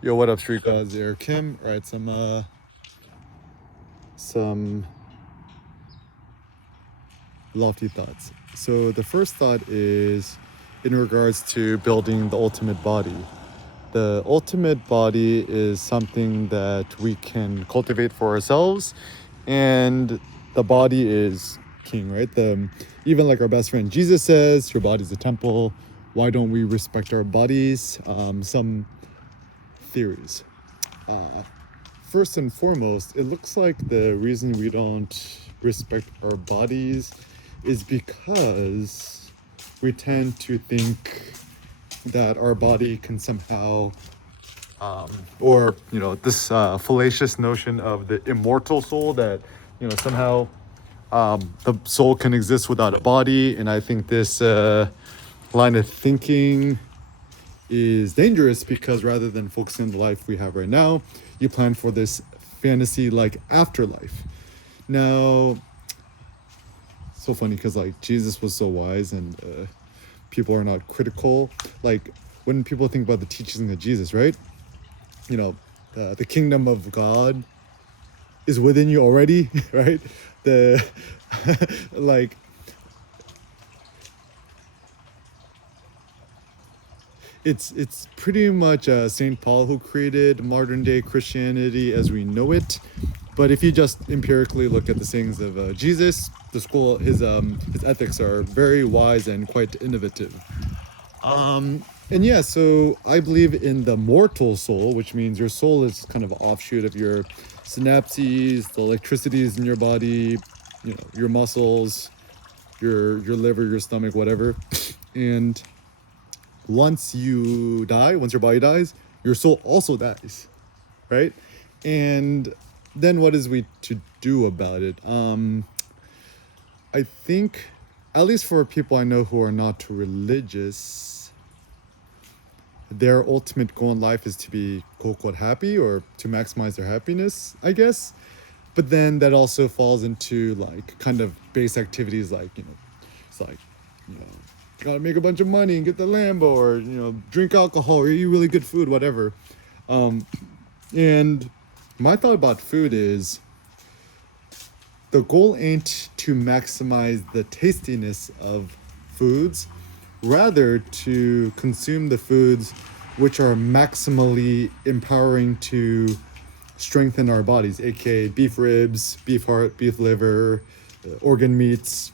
Yo, what up, street gods? Eric Kim. All right, some lofty thoughts. So the first thought is in regards to building the ultimate body. The ultimate body is something that we can cultivate for ourselves, and the body is king, right? The even like our best friend Jesus says, "Your body's a temple." Why don't we respect our bodies? Some theories. Uh, First and foremost, it looks like the reason we don't respect our bodies is because we tend to think that our body can somehow, or this fallacious notion of the immortal soul that somehow the soul can exist without a body, and I think this line of thinking is dangerous because rather than focusing on the life we have right now, you plan for this fantasy like afterlife. Now, so funny because like Jesus was so wise and people are not critical. Like when people think about the teachings of Jesus, right? You know, the kingdom of God is within you already, right? The like it's pretty much Saint Paul who created modern day Christianity as we know it. But if you just empirically look at the sayings of Jesus, the school his ethics are very wise and quite innovative. And yeah, so I believe in the mortal soul, which means your soul is kind of an offshoot of your synapses, the electricities in your body, your muscles, your liver, your stomach, whatever. And once you die, once your body dies, your soul also dies, right? And then what is we to do about it? I think, at least for people I know who are not religious, their ultimate goal in life is to be quote unquote happy or to maximize their happiness, I guess. But then that also falls into like kind of base activities like, it's like, you know, gotta make a bunch of money and get the Lambo or, drink alcohol or eat really good food, whatever. And my thought about food is the goal ain't to maximize the tastiness of foods, rather to consume the foods which are maximally empowering to strengthen our bodies, aka beef ribs, beef heart, beef liver, organ meats,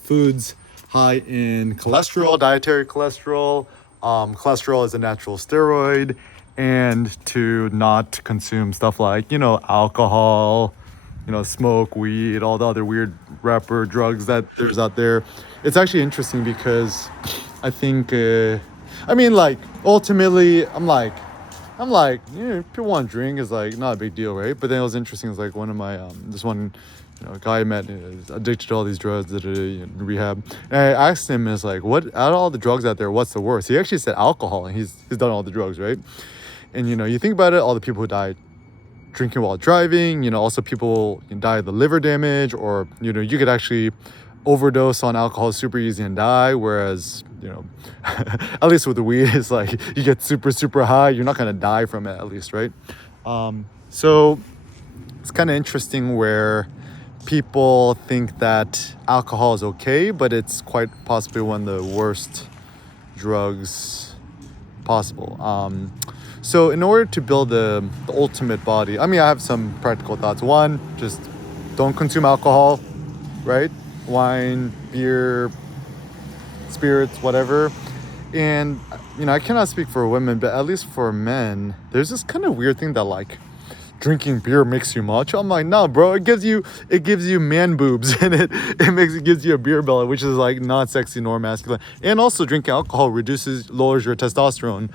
foods high in cholesterol, dietary cholesterol. Cholesterol is a natural steroid, and to not consume stuff like, alcohol, smoke, weed, all the other weird rapper drugs that there's out there. It's actually interesting because I think, I mean, like, ultimately, I'm like, people want to drink is like not a big deal, right? But then it was interesting. It's like one of my this one, guy I met is addicted to all these drugs that are in rehab. And I asked him, is like, what out of all the drugs out there, what's the worst? He actually said alcohol, and he's done all the drugs, right? And you think about it, all the people who died drinking while driving, also people die of the liver damage, or you could actually overdose on alcohol super easy and die, whereas at least with the weed it's like you get super super high, you're not going to die from it, at least, right? So it's kind of interesting where people think that alcohol is okay, but it's quite possibly one of the worst drugs possible. So in order to build the ultimate body, I mean, I have some practical thoughts. One, just don't consume alcohol, right? Wine, beer, spirits, whatever. And I cannot speak for women, but at least for men, there's this kind of weird thing that like drinking beer makes you macho. I'm like, no, bro, it gives you man boobs and it gives you a beer belly, which is like not sexy nor masculine. And also drinking alcohol lowers your testosterone.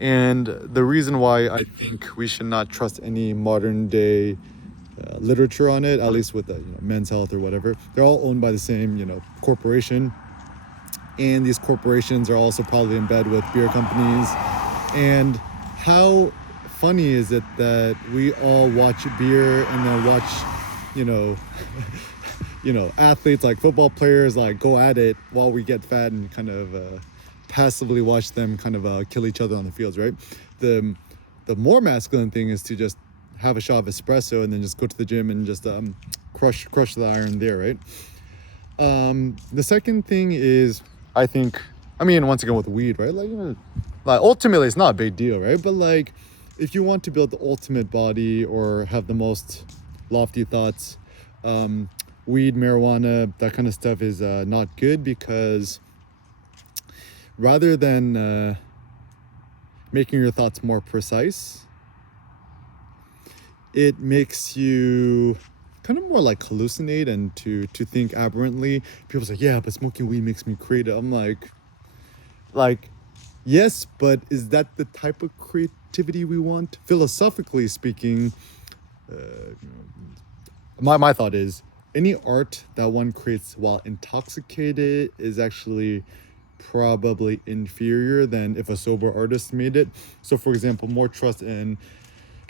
And the reason why I think we should not trust any modern day literature on it, at least with the Men's Health or whatever, they're all owned by the same corporation, and these corporations are also probably in bed with beer companies. And how funny is it that we all watch beer and then watch, you know, athletes like football players like go at it while we get fat and kind of passively watch them kind of kill each other on the fields, right? The the more masculine thing is to just have a shot of espresso and then just go to the gym and just crush the iron there, right? The second thing is, I think, I mean, once again with weed, right? Like, like ultimately, it's not a big deal, right? But like, if you want to build the ultimate body or have the most lofty thoughts, weed, marijuana, that kind of stuff is not good, because rather than making your thoughts more precise, it makes you kind of more like hallucinate and to think aberrantly. People say, yeah, but smoking weed makes me creative. I'm like, yes, but is that the type of creativity we want? Philosophically speaking, my thought is any art that one creates while intoxicated is actually probably inferior than if a sober artist made it. So, for example, more trust in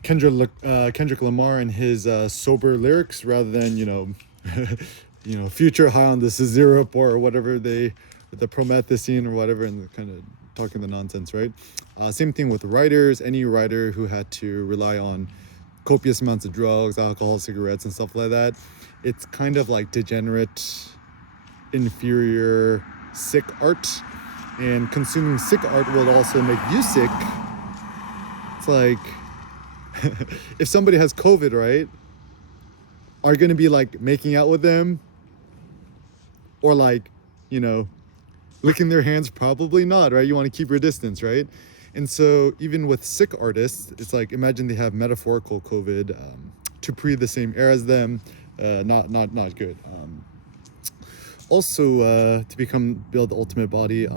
Kendrick Lamar and his sober lyrics rather than Future high on the syrup or whatever the promethazine or whatever, and kind of talking the nonsense, right? Same thing with writers. Any writer who had to rely on copious amounts of drugs, alcohol, cigarettes, and stuff like that, it's kind of like degenerate, inferior, sick art. And consuming sick art will also make you sick. It's like, if somebody has COVID, right, are you going to be like making out with them or like, licking their hands? Probably not, right? You want to keep your distance, right? And so even with sick artists, it's like, imagine they have metaphorical COVID to breathe the same air as them. Not good. Also, to build the ultimate body,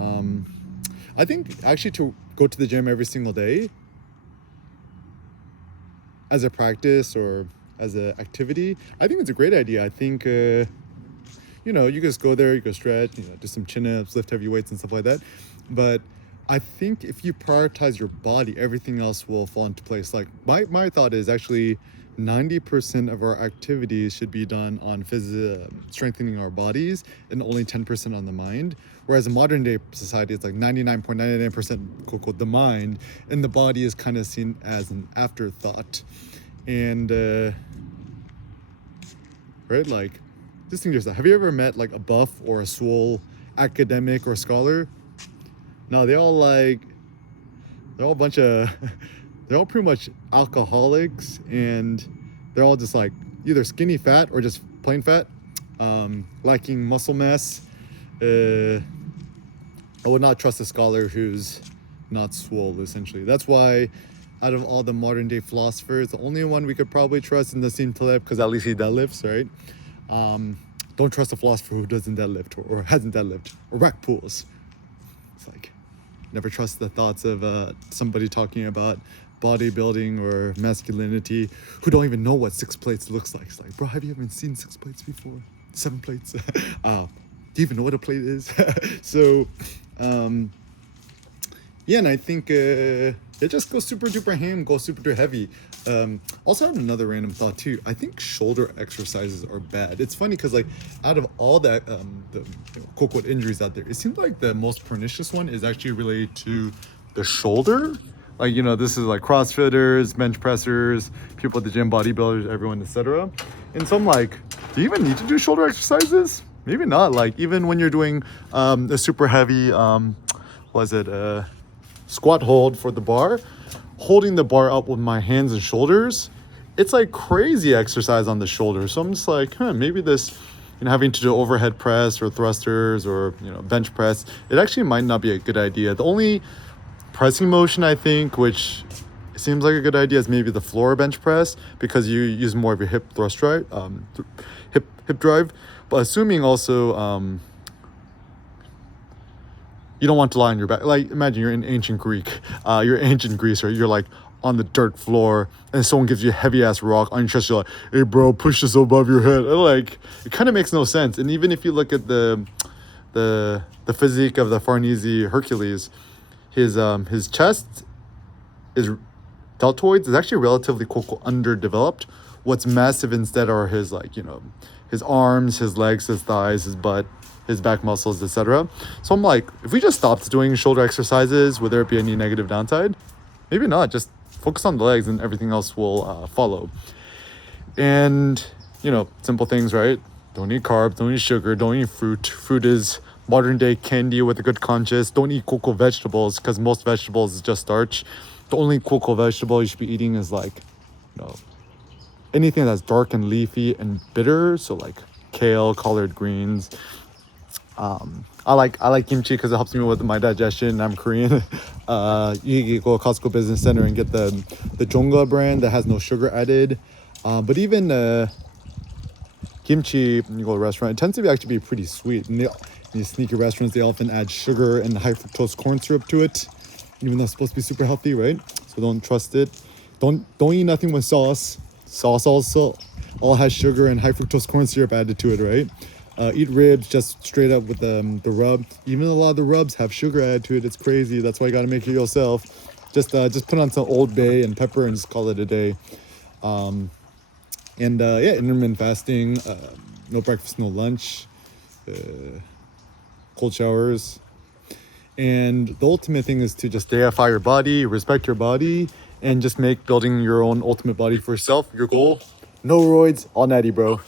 I think actually to go to the gym every single day as a practice or as an activity, I think it's a great idea. I think, you just go there, you go stretch, do some chin-ups, lift heavy weights and stuff like that. But I think if you prioritize your body, everything else will fall into place. Like my thought is actually 90% of our activities should be done on strengthening our bodies and only 10% on the mind. Whereas in modern day society, it's like 99.99% quote unquote the mind, and the body is kind of seen as an afterthought. And right, like just think yourself, have you ever met like a buff or a swole academic or scholar? No, they're all a bunch of they're all pretty much alcoholics, and they're all just like either skinny fat or just plain fat, lacking muscle mass. I would not trust a scholar who's not swole, essentially. That's why out of all the modern day philosophers, the only one we could probably trust is Nassim Taleb, because at least he deadlifts, right? Don't trust a philosopher who doesn't deadlift or hasn't deadlift or rack pulls. It's like, never trust the thoughts of somebody talking about bodybuilding or masculinity who don't even know what 6 plates looks like. It's like, bro, have you even seen 6 plates before? 7 plates? Do you even know what a plate is? So, yeah, and I think it just goes super duper ham, goes super duper heavy. Also had another random thought too. I think shoulder exercises are bad. It's funny because like out of all that the quote unquote injuries out there, it seems like the most pernicious one is actually related to the shoulder. Like, this is like CrossFitters, bench pressers, people at the gym, bodybuilders, everyone, etc. And so I'm like, do you even need to do shoulder exercises? Maybe not. Like even when you're doing a super heavy, squat hold for the bar, holding the bar up with my hands and shoulders, it's like crazy exercise on the shoulders. So I'm just like, maybe this, having to do overhead press or thrusters or, bench press, it actually might not be a good idea. The only pressing motion, I think, which seems like a good idea, is maybe the floor bench press, because you use more of your hip thrust drive, hip drive. But assuming also, you don't want to lie on your back. Like imagine you're in ancient Greece, or you're like on the dirt floor, and someone gives you a heavy ass rock on your chest. You're like, "Hey, bro, push this above your head." And like, it kind of makes no sense. And even if you look at the physique of the Farnese Hercules, his chest is deltoids is actually relatively underdeveloped. What's massive instead are his his arms, his legs, his thighs, his butt. his back muscles, etc. So I'm like, if we just stopped doing shoulder exercises, would there be any negative downside? Maybe not. Just focus on the legs and everything else will follow. And, simple things, right? Don't eat carbs, don't eat sugar, don't eat fruit. Fruit is modern day candy with a good conscience. Don't eat cocoa vegetables because most vegetables is just starch. The only cocoa vegetable you should be eating is anything that's dark and leafy and bitter. So like kale, collard greens. I like kimchi because it helps me with my digestion. I'm Korean. You go to Costco Business Center and get the Jonga brand that has no sugar added. But even kimchi, when you go to a restaurant, it tends to actually be pretty sweet. And these sneaky restaurants, they often add sugar and high fructose corn syrup to it, even though it's supposed to be super healthy, right? So don't trust it. Don't eat nothing with sauce. Sauce also all has sugar and high fructose corn syrup added to it, right? Eat ribs just straight up with the rub. Even a lot of the rubs have sugar added to it. It's crazy. That's why you gotta make it yourself. Just put on some Old Bay and pepper and just call it a day. Intermittent fasting, no breakfast, no lunch, cold showers. And the ultimate thing is to just deify your body, respect your body, and just make building your own ultimate body for yourself your goal. No roids, all natty, bro.